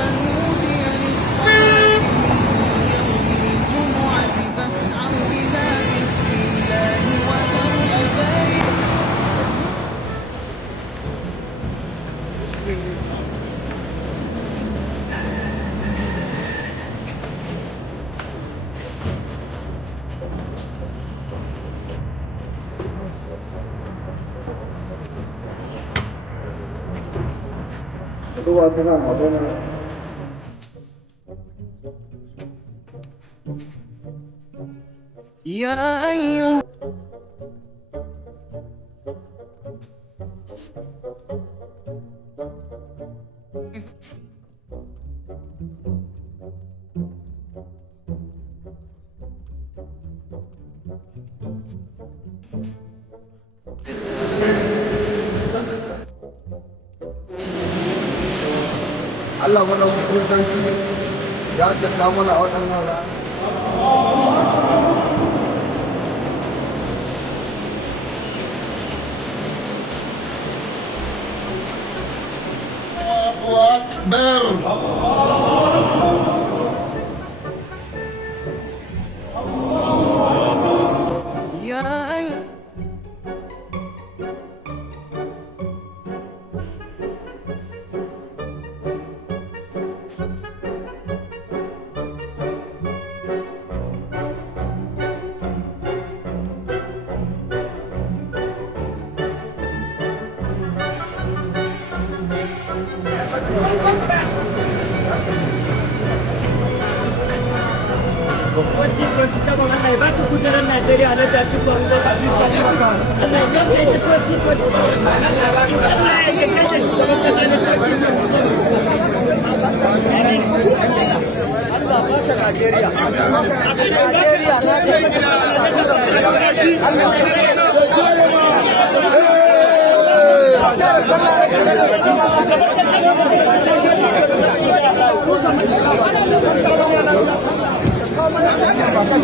نودي للصلاة من يوم الجمعة فاسعوا إلى ذكر الله وذروا البيع. يا أيها Allah madaukakin sarki ya saka mana a waɗannan rana. Allahu Akbar. يا أيها Wani kwanta Allah ya ba ta kujerar Najeriya na da cikin wanda ta fi Allah ya gaske da kwanci kwanci Allah ya gaske da shugaban kasa na sarki Allah ba ta Najeriya Najeriya na